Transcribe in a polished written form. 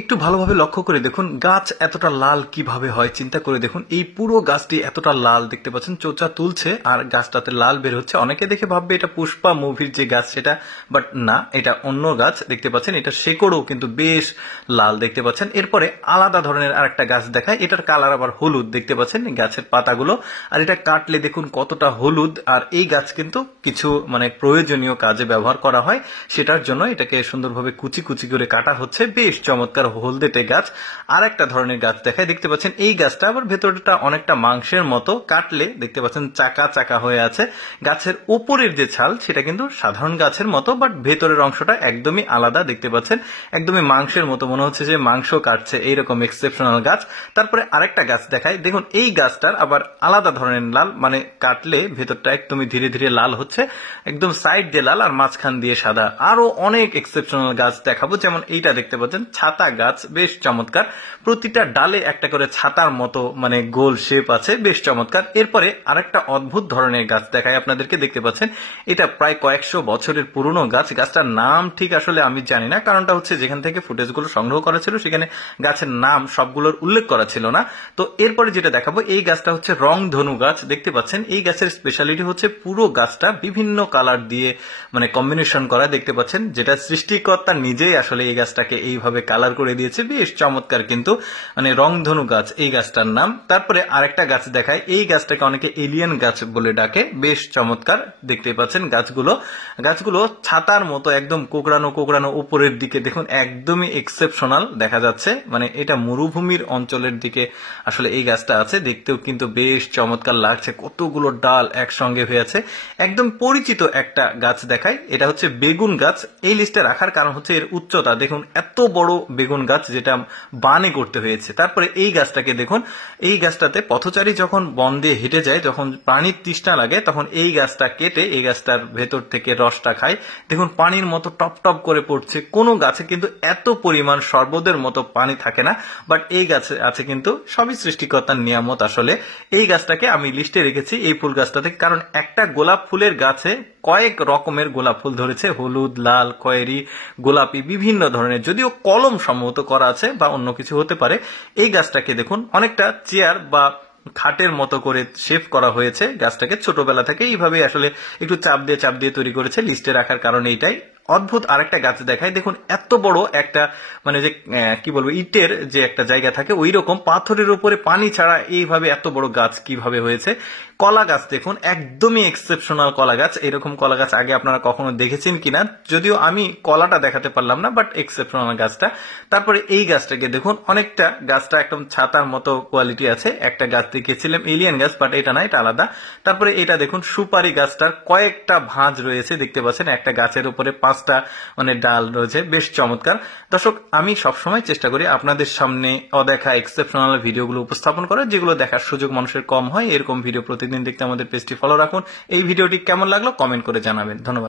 একটু ভালোভাবে লক্ষ্য করে দেখুন গাছ এতটা লাল কিভাবে হয় চিন্তা করে দেখুন। এই পুরো গাছটি এতটা লাল দেখতে পাচ্ছেন, চোচা তুলছে আর গাছটাতে লাল বের হচ্ছে। অনেকে দেখে ভাববে এটা পুষ্পা মুভির যে গাছ সেটা, বাট না, এটা অন্য গাছ। দেখতে পাচ্ছেন এটা শেকড়ও কিন্তু বেশ লাল দেখতে পাচ্ছেন। এরপরে আলাদা ধরনের আরেকটা গাছ দেখায়, এটার কালার আবার হলুদ দেখতে পাচ্ছেন গাছের পাতাগুলো। আর এটা কাটলে দেখুন কতটা হলুদ। আর এই গাছ কিন্তু কিছু প্রয়োজনীয় কাজে ব্যবহার করা হয়, সেটার জন্য এটাকে সুন্দরভাবে কুচি কুচি করে কাটা হচ্ছে। বেশ চমৎকার হলদেটে গাছ। আর একটা ধরনের গাছ দেখায়, দেখতে পাচ্ছেন এই গাছটা আবার ভেতরটা অনেকটা মাংসের মতো, কাটলে দেখতে পাচ্ছেন চাকা চাকা হয়ে আছে। গাছের উপরের যে ছাল সেটা কিন্তু সাধারণ গাছের মতো, বাট ভেতরের অংশটা একদমই আলাদা দেখতে পাচ্ছেন, একদমই মাংসের মতো, মনে হচ্ছে যে মাংস কাটছে, এইরকম এক্সেপশনাল গাছ। তারপরে আরেকটা গাছ দেখায়, দেখুন এই গাছটার আবার আলাদা ধরনের লাল, কাটলে ভেতরটা একদমই ধীরে ধীরে লাল হচ্ছে, একদম সাইড দিয়ে লাল আর মাঝখান দিয়ে সাদা। আরো অনেক এক্সেপশনাল গাছ দেখাবো, যেমন এইটা দেখতে পাচ্ছেন ছাতা গাছ, বেশ চমৎকার। প্রতিটা ডালে একটা করে ছাতার মতো গোল শেপ আছে, বেশ চমৎকার। এরপরে আরেকটা অদ্ভুত ধরনের গাছ দেখায় আপনাদেরকে, দেখতে পাচ্ছেন এটা প্রায় কয়েকশো বছরের পুরনো গাছ। গাছটার নাম ঠিক আসলে আমি জানি না, কারণটা হচ্ছে যেখান থেকে ফুটেজগুলো সংগ্রহ করা ছিল সেখানে গাছের নাম সবগুলোর উল্লেখ করা ছিল না। তো এরপরে যেটা দেখাবো, এই গাছটা হচ্ছে রংধনু গাছ। দেখতে পাচ্ছেন এই গাছের স্পেশালিটি হচ্ছে পুরো গাছটা বিভিন্ন কালার দিয়ে কম্বিনেশন করা, দেখতে পাচ্ছেন, যেটা সৃষ্টিকর্তা নিজেই আসলে এই গাছটাকে এইভাবে কালার করে দিয়েছে। বেশ চমৎকার কিন্তু, রংধনু গাছ এই গাছটার নাম। তারপরে আরেকটা গাছ দেখায়, এই গাছটাকে অনেকে এলিয়েন গাছ বলে ডাকে, বেশ চমৎকার। দেখতে পাচ্ছেন গাছগুলো ছাতার মতো একদম কোকড়ানো কোকড়ানো, উপরের দিকে দেখুন একদমই এক্সেপশনাল দেখা যাচ্ছে। এটা মরুভূমির অঞ্চলের দিকে আসলে এই গাছটা আছে, দেখতেও কিন্তু বেশ চমৎকার লাগছে, কতগুলো ডাল একসঙ্গে হয়ে আছে। একদম পরিচিত একটা গাছ দেখায়, এটা হচ্ছে বেগুন গাছ। এই লিস্টে রাখার কারণ হচ্ছে এর উচ্চতা, দেখুন এত বড় বেগুন গাছ, যেটা বানে করতে হয়েছে। তারপরে এই গাছটাকে দেখুন, এই গাছটাতে পথচারী যখন বন দিয়ে হেঁটে যায়, যখন পানির তৃষ্ণা লাগে, তখন এই গাছটা কেটে এই গাছটার ভেতর থেকে রসটা খায়। দেখুন পানির মতো টপ টপ করে পড়ছে। কোনো গাছে কিন্তু এত পরিমাণ শরবতের মতো পানি থাকে না, বাট এই গাছে আছে কিন্তু, সবই সৃষ্টিকর্তার নিয়ামত আসলে। এই গাছটাকে আমি লিস্টে রেখেছি এই ফুল গাছটা থেকে, কারণ একটা গোলাপ ফুলের গাছে কয়েক রকমের গোলাপ ফুল ধরেছে, হলুদ, লাল, খয়েরি, গোলাপি, বিভিন্ন ধরনের, যদিও কলম সম্ভবত করা আছে বা অন্য কিছু হতে পারে। এই গাছটাকে দেখুন অনেকটা চেয়ার বা খাটের মতো করে শেপ করা হয়েছে। গাছটাকে ছোটবেলা থেকে এইভাবে আসলে একটু চাপ দিয়ে তৈরি করেছে, লিস্টে রাখার কারণ এইটাই। অদ্ভুত আরেকটা গাছ দেখায়, দেখুন এত বড় একটা যে কি বলবো, ইটের যে একটা জায়গা থাকে ওই রকম পাথরের উপরে পানি ছাড়া এইভাবে এত বড় গাছ কিভাবে হয়েছে। কলা গাছ দেখুন, একদমই এক্সেপশনাল কলা গাছ। এরকম কলা গাছ আগে আপনারা কখনো দেখেছেন কিনা, যদিও আমি কলাটা দেখাতে পারলাম না, বাট এক্সেপশনাল গাছটা। তারপরে এই গাছটাকে দেখুন, অনেকটা গাছটা একদম ছাতার মতো কোয়ালিটি আছে। একটা গাছ দেখেছিলাম এলিয়েন গাছ, বাট এটা না, এটা আলাদা। তারপরে এটা দেখুন সুপারি গাছটার কয়েকটা ভাঁজ রয়েছে, দেখতে পাচ্ছেন একটা গাছের উপরে 5টা ডাল রয়েছে, বেশ চমৎকার। দর্শক, আমি সবসময় চেষ্টা করি আপনাদের সামনে অদেখা এক্সেপশনাল ভিডিওগুলো উপস্থাপন করার, যেগুলো দেখার সুযোগ মানুষের কম হয়। এরকম ভিডিও প্রতিদিন দেখতে আমাদের পেজটি ফলো রাখুন। এই ভিডিওটি কেমন লাগলো কমেন্ট করে জানাবেন। ধন্যবাদ।